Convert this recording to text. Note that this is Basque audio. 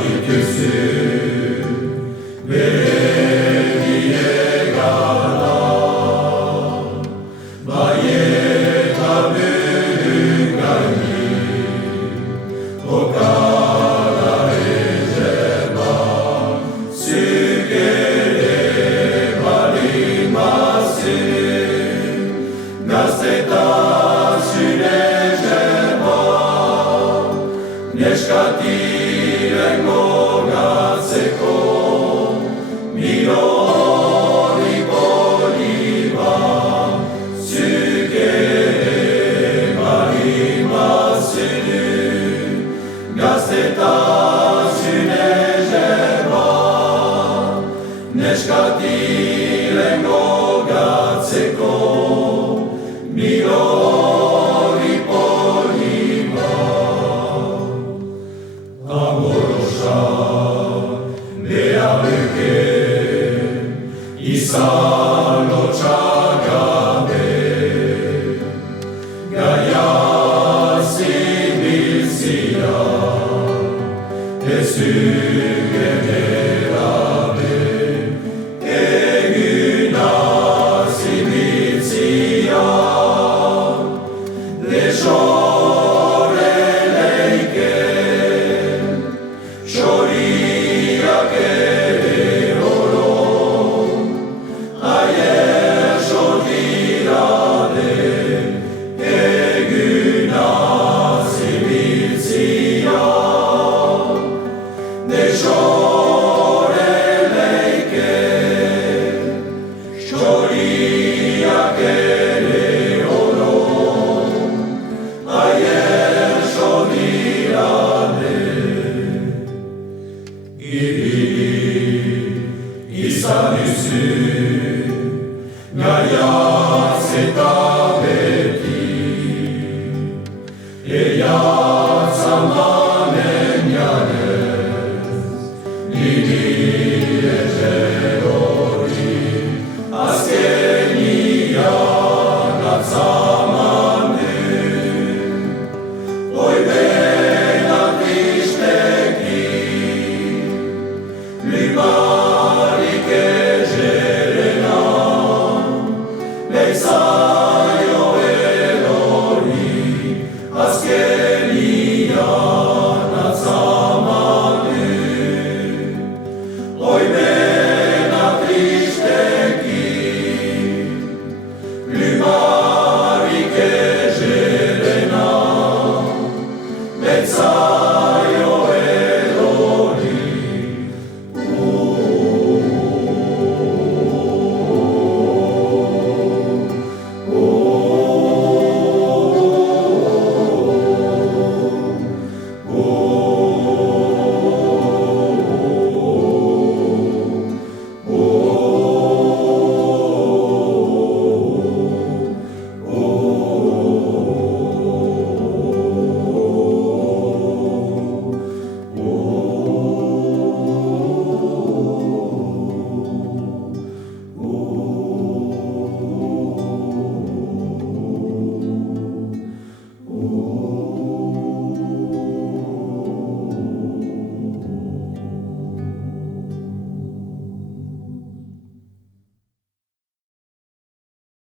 dituzu, begiegara, baieta buru gaini, okara ejeba, zuk ere balimazu, gaztetasun ejeba, neskatiren gogatzeko, mirori boliba, zuk ere balimazenu, gaztetasun ejeba, neskatiren gogatzeko, mirori boliba. Amorosa, behaluke, izan lotxagabe, gaia zibiltzia, ez ugenerabe, eguna zibiltzia, lexore leike, xoriak ere oro, aier sodirade, eguna zibiltzia, lexore leike, xoriak ere oro, aier sodirade. Izan duzu, gaia zeta